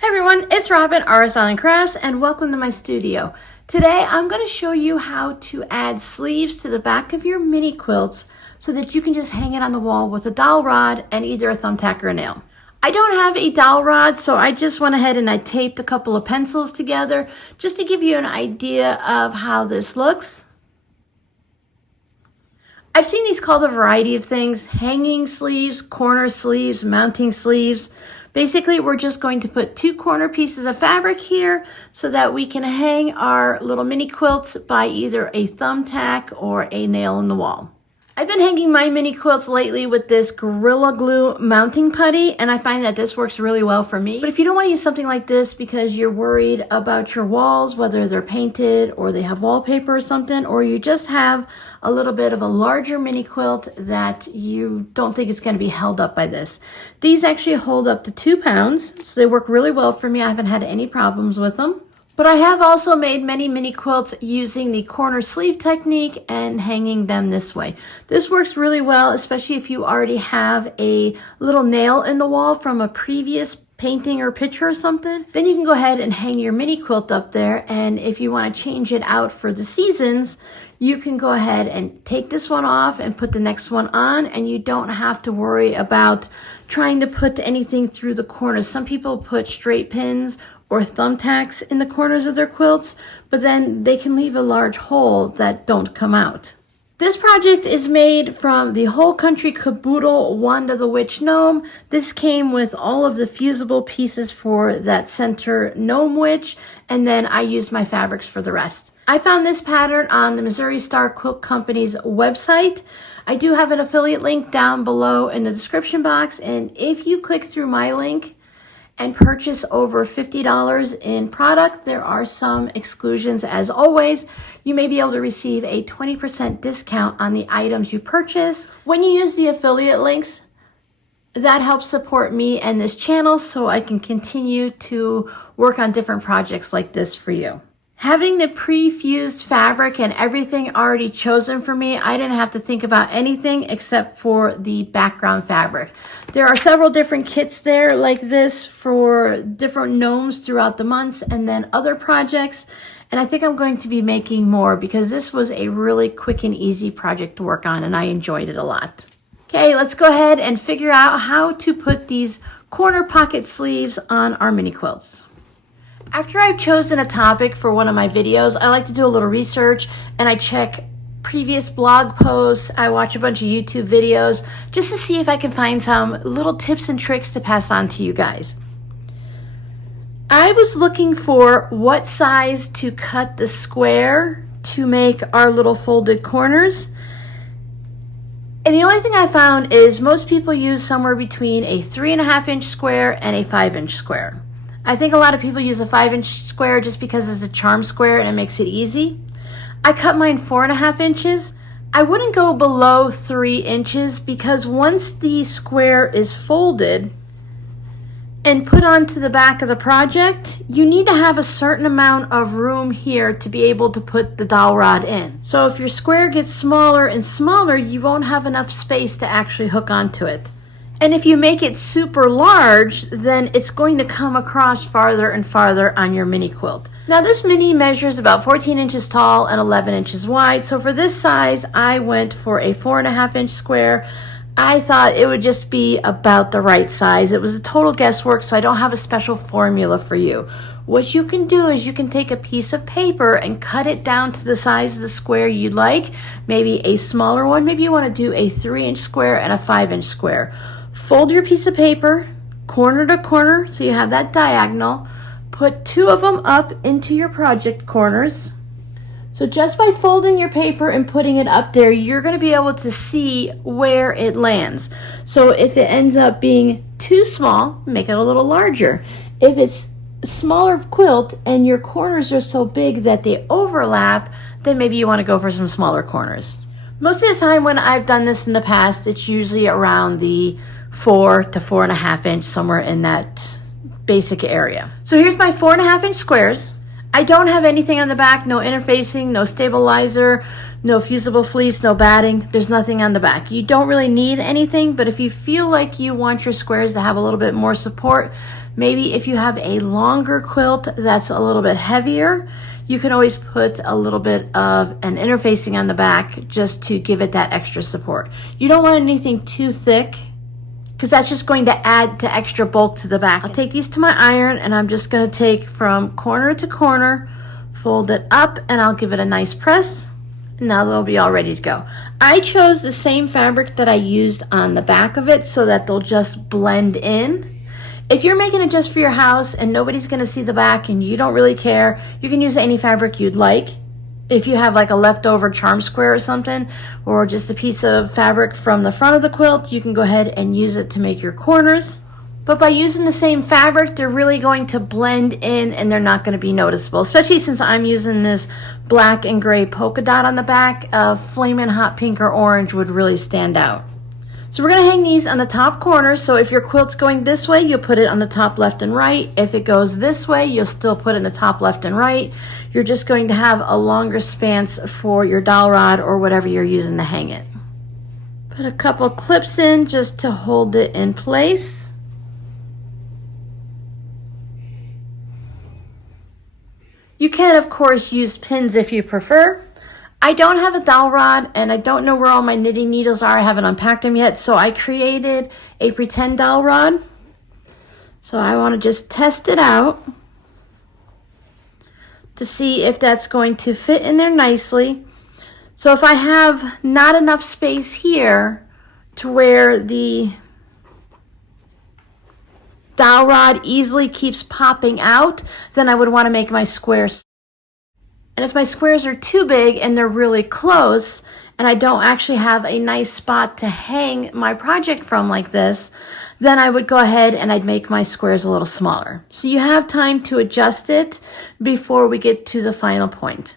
Hey everyone, it's Robin, RS Island Crafts, and welcome to my studio. Today I'm going to show you how to add sleeves to the back of your mini quilts so that you can just hang it on the wall with a dowel rod and either a thumbtack or a nail. I don't have a dowel rod, so I just went ahead and I taped a couple of pencils together just to give you an idea of how this looks. I've seen these called a variety of things: hanging sleeves, corner sleeves, mounting sleeves. Basically, we're just going to put two corner pieces of fabric here so that we can hang our little mini quilts by either a thumbtack or a nail in the wall. I've been hanging my mini quilts lately with this Gorilla Glue mounting putty, and I find that this works really well for me. But if you don't want to use something like this because you're worried about your walls, whether they're painted or they have wallpaper or something, or you just have a little bit of a larger mini quilt that you don't think it's going to be held up by this, these actually hold up to 2 pounds, so they work really well for me. I haven't had any problems with them. But I have also made many mini quilts using the corner sleeve technique and hanging them this way. This works really well, especially if you already have a little nail in the wall from a previous painting or picture or something. Then you can go ahead and hang your mini quilt up there, and if you want to change it out for the seasons, you can go ahead and take this one off and put the next one on, and you don't have to worry about trying to put anything through the corners. Some people put straight pins or thumbtacks in the corners of their quilts, but then they can leave a large hole that don't come out. This project is made from the Whole Country Caboodle Wanda the Witch Gnome. This came with all of the fusible pieces for that center gnome witch, and then I used my fabrics for the rest. I found this pattern on the Missouri Star Quilt Company's website. I do have an affiliate link down below in the description box, and if you click through my link and purchase over $50 in product, there are some exclusions. As always, you may be able to receive a 20% discount on the items you purchase. When you use the affiliate links, that helps support me and this channel so I can continue to work on different projects like this for you. Having the pre-fused fabric and everything already chosen for me, I didn't have to think about anything except for the background fabric. There are several different kits there like this for different gnomes throughout the months and then other projects. And I think I'm going to be making more because this was a really quick and easy project to work on and I enjoyed it a lot. Okay, let's go ahead and figure out how to put these corner pocket sleeves on our mini quilts. After I've chosen a topic for one of my videos, I like to do a little research and I check previous blog posts. I watch a bunch of YouTube videos just to see if I can find some little tips and tricks to pass on to you guys. I was looking for what size to cut the square to make our little folded corners. And the only thing I found is most people use somewhere between a 3.5-inch square and a 5-inch square. I think a lot of people use a 5-inch square just because it's a charm square and it makes it easy. I cut mine 4.5 inches. I wouldn't go below 3 inches because once the square is folded and put onto the back of the project, you need to have a certain amount of room here to be able to put the dowel rod in. So if your square gets smaller and smaller, you won't have enough space to actually hook onto it. And if you make it super large, then it's going to come across farther and farther on your mini quilt. Now this mini measures about 14 inches tall and 11 inches wide. So for this size, I went for a 4.5-inch square. I thought it would just be about the right size. It was a total guesswork, so I don't have a special formula for you. What you can do is you can take a piece of paper and cut it down to the size of the square you'd like. Maybe a smaller one. Maybe you want to do a 3-inch square and a 5-inch square. Fold your piece of paper corner to corner so you have that diagonal. Put 2 of them up into your project corners. So just by folding your paper and putting it up there, you're going to be able to see where it lands. So if it ends up being too small, make it a little larger. If it's a smaller quilt and your corners are so big that they overlap, then maybe you want to go for some smaller corners. Most of the time when I've done this in the past, it's usually around the 4 to 4.5 inch, somewhere in that basic area. So here's my 4.5-inch squares. I don't have anything on the back, no interfacing, no stabilizer, no fusible fleece, no batting. There's nothing on the back. You don't really need anything, but if you feel like you want your squares to have a little bit more support, maybe if you have a longer quilt that's a little bit heavier, you can always put a little bit of an interfacing on the back just to give it that extra support. You don't want anything too thick because that's just going to add to extra bulk to the back. I'll take these to my iron and I'm just going to take from corner to corner, fold it up, and I'll give it a nice press. Now they'll be all ready to go. I chose the same fabric that I used on the back of it so that they'll just blend in. If you're making it just for your house and nobody's going to see the back and you don't really care, you can use any fabric you'd like. If you have like a leftover charm square or something, or just a piece of fabric from the front of the quilt, you can go ahead and use it to make your corners. But by using the same fabric, they're really going to blend in and they're not going to be noticeable, especially since I'm using this black and gray polka dot on the back. Flaming hot pink or orange would really stand out. So we're going to hang these on the top corner. So if your quilt's going this way, you'll put it on the top left and right. If it goes this way, you'll still put it in the top left and right. You're just going to have a longer span for your dowel rod or whatever you're using to hang it. Put a couple clips in just to hold it in place. You can, of course, use pins if you prefer. I don't have a dowel rod and I don't know where all my knitting needles are. I haven't unpacked them yet, so I created a pretend dowel rod. So I want to just test it out to see if that's going to fit in there nicely. So if I have not enough space here to where the dowel rod easily keeps popping out, then I would want to make my squares. And if my squares are too big and they're really close and I don't actually have a nice spot to hang my project from like this, then I would go ahead and I'd make my squares a little smaller. So you have time to adjust it before we get to the final point.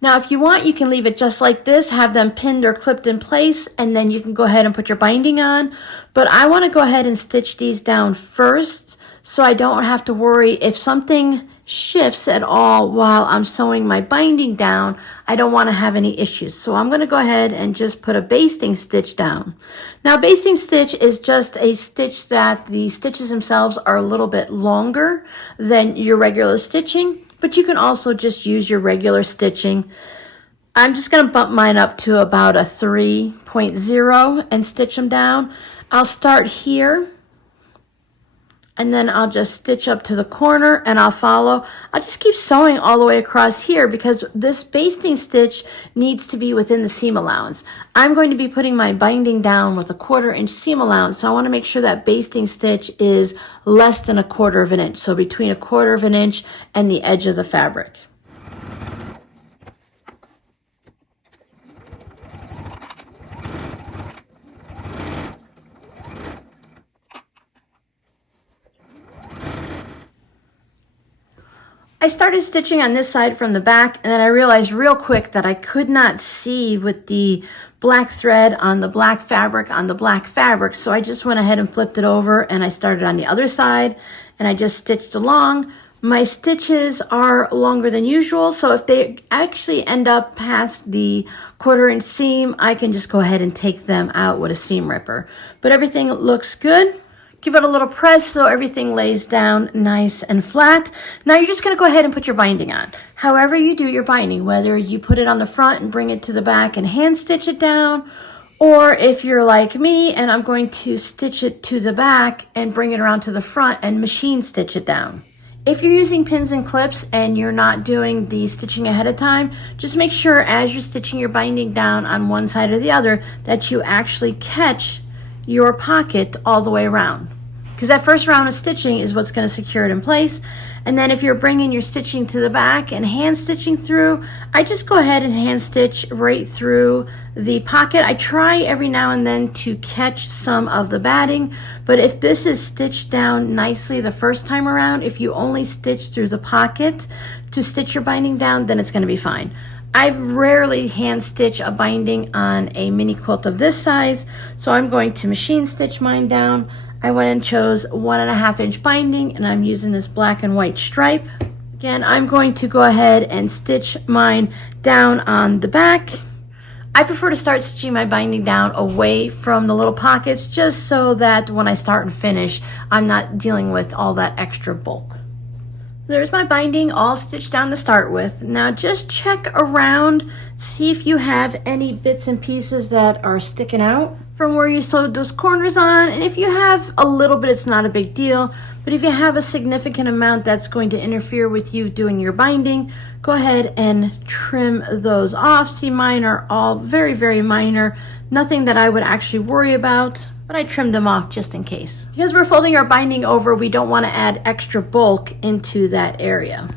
Now, if you want, you can leave it just like this, have them pinned or clipped in place, and then you can go ahead and put your binding on. But I want to go ahead and stitch these down first so I don't have to worry if something shifts at all while I'm sewing my binding down. I don't want to have any issues. So I'm going to go ahead and just put a basting stitch down. Now, basting stitch is just a stitch that the stitches themselves are a little bit longer than your regular stitching. But you can also just use your regular stitching. I'm just going to bump mine up to about a 3.0 and stitch them down. I'll start here and then I'll just stitch up to the corner and I'll follow. I'll just keep sewing all the way across here because this basting stitch needs to be within the seam allowance. I'm going to be putting my binding down with a 1/4 inch seam allowance, so I want to make sure that basting stitch is less than a 1/4 of an inch, so between a 1/4 of an inch and the edge of the fabric. I started stitching on this side from the back, and then I realized real quick that I could not see with the black thread on the black fabric, so I just went ahead and flipped it over and I started on the other side and I just stitched along. My stitches are longer than usual, so if they actually end up past the 1/4 inch seam, I can just go ahead and take them out with a seam ripper. But everything looks good. Give it a little press so everything lays down nice and flat. Now you're just going to go ahead and put your binding on. However you do your binding, whether you put it on the front and bring it to the back and hand stitch it down, or if you're like me and I'm going to stitch it to the back and bring it around to the front and machine stitch it down. If you're using pins and clips and you're not doing the stitching ahead of time, just make sure as you're stitching your binding down on one side or the other that you actually catch your pocket all the way around. Because that first round of stitching is what's going to secure it in place. And then if you're bringing your stitching to the back and hand stitching through, I just go ahead and hand stitch right through the pocket. I try every now and then to catch some of the batting, but if this is stitched down nicely the first time around, if you only stitch through the pocket to stitch your binding down, then it's going to be fine. I rarely hand stitch a binding on a mini quilt of this size, so I'm going to machine stitch mine down. I went and chose 1.5 inch binding and I'm using this black and white stripe. Again, I'm going to go ahead and stitch mine down on the back. I prefer to start stitching my binding down away from the little pockets just so that when I start and finish, I'm not dealing with all that extra bulk. There's my binding all stitched down to start with. Now just check around, see if you have any bits and pieces that are sticking out from where you sewed those corners on. And if you have a little bit, it's not a big deal. But if you have a significant amount that's going to interfere with you doing your binding, go ahead and trim those off. See, mine are all very, very minor. Nothing that I would actually worry about, but I trimmed them off just in case. Because we're folding our binding over, we don't want to add extra bulk into that area.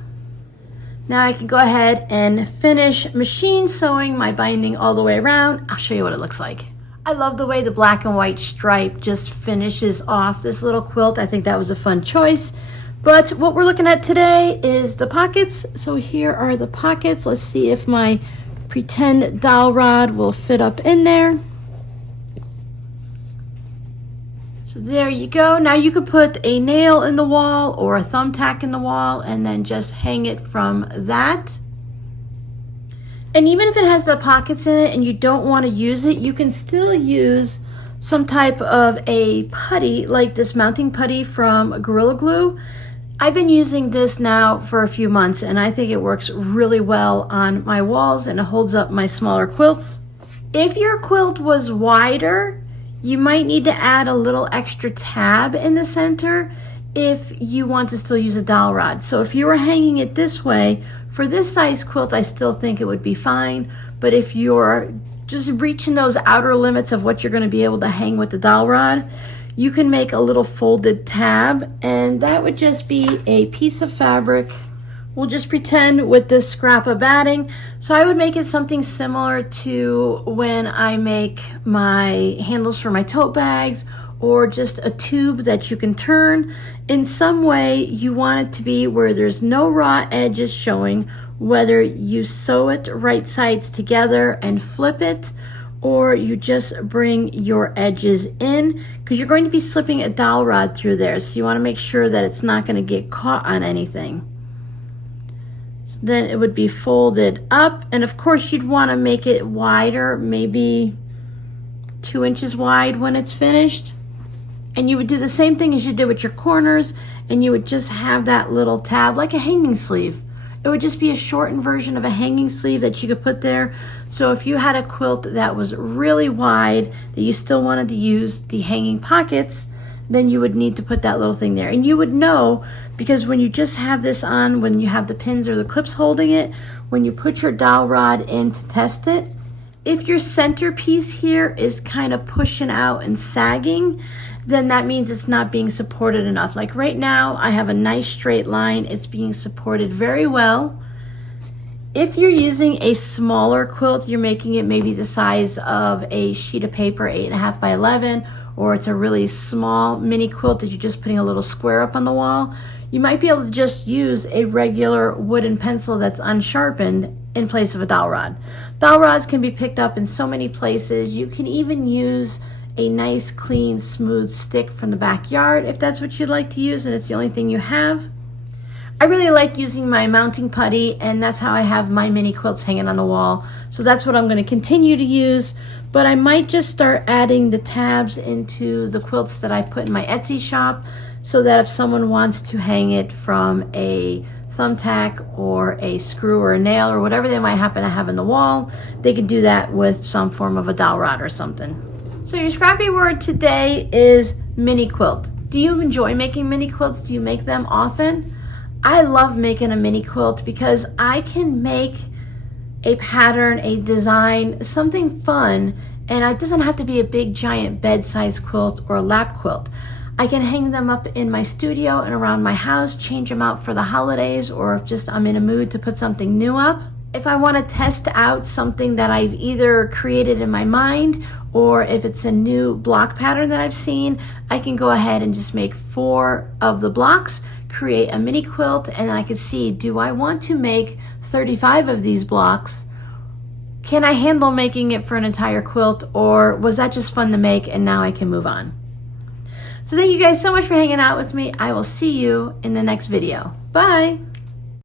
Now I can go ahead and finish machine sewing my binding all the way around. I'll show you what it looks like. I love the way the black and white stripe just finishes off this little quilt. I think that was a fun choice. But what we're looking at today is the pockets. So here are the pockets. Let's see if my pretend dowel rod will fit up in there. So there you go. Now you could put a nail in the wall or a thumbtack in the wall and then just hang it from that. And even if it has the pockets in it and you don't want to use it, you can still use some type of a putty, like this mounting putty from Gorilla Glue. I've been using this now for a few months and I think it works really well on my walls and it holds up my smaller quilts. If your quilt was wider, you might need to add a little extra tab in the center if you want to still use a dowel rod. So if you were hanging it this way, for this size quilt, I still think it would be fine. But if you're just reaching those outer limits of what you're going to be able to hang with the dowel rod, you can make a little folded tab, and that would just be a piece of fabric. We'll just pretend with this scrap of batting. So I would make it something similar to when I make my handles for my tote bags, or just a tube that you can turn. In some way, you want it to be where there's no raw edges showing, whether you sew it right sides together and flip it, or you just bring your edges in, because you're going to be slipping a dowel rod through there. So you want to make sure that it's not going to get caught on anything. So then it would be folded up, and of course you'd want to make it wider, maybe 2 inches wide when it's finished. And you would do the same thing as you did with your corners, and you would just have that little tab like a hanging sleeve. It would just be a shortened version of a hanging sleeve that you could put there. So if you had a quilt that was really wide, that you still wanted to use the hanging pockets, then you would need to put that little thing there. And you would know, because when you just have this on, when you have the pins or the clips holding it, when you put your dowel rod in to test it, if your centerpiece here is kind of pushing out and sagging, then that means it's not being supported enough. Like right now, I have a nice straight line. It's being supported very well. If you're using a smaller quilt, you're making it maybe the size of a sheet of paper, 8.5 by 11, or it's a really small mini quilt that you're just putting a little square up on the wall, you might be able to just use a regular wooden pencil that's unsharpened in place of a dowel rod. Dowel rods can be picked up in so many places. You can even use a nice, clean, smooth stick from the backyard if that's what you'd like to use and it's the only thing you have. I really like using my mounting putty, and that's how I have my mini quilts hanging on the wall. So that's what I'm going to continue to use, but I might just start adding the tabs into the quilts that I put in my Etsy shop, so that if someone wants to hang it from a thumbtack or a screw or a nail or whatever they might happen to have in the wall, they can do that with some form of a dowel rod or something. So your scrappy word today is mini quilt. Do you enjoy making mini quilts? Do you make them often? I love making a mini quilt because I can make a pattern, a design, something fun, and it doesn't have to be a big giant bed-sized quilt or a lap quilt. I can hang them up in my studio and around my house, change them out for the holidays, or if just I'm in a mood to put something new up. If I want to test out something that I've either created in my mind, or if it's a new block pattern that I've seen, I can go ahead and just make 4 of the blocks, create a mini quilt, and I can see, do I want to make 35 of these blocks? Can I handle making it for an entire quilt, or was that just fun to make and now I can move on? So thank you guys so much for hanging out with me. I will see you in the next video. Bye!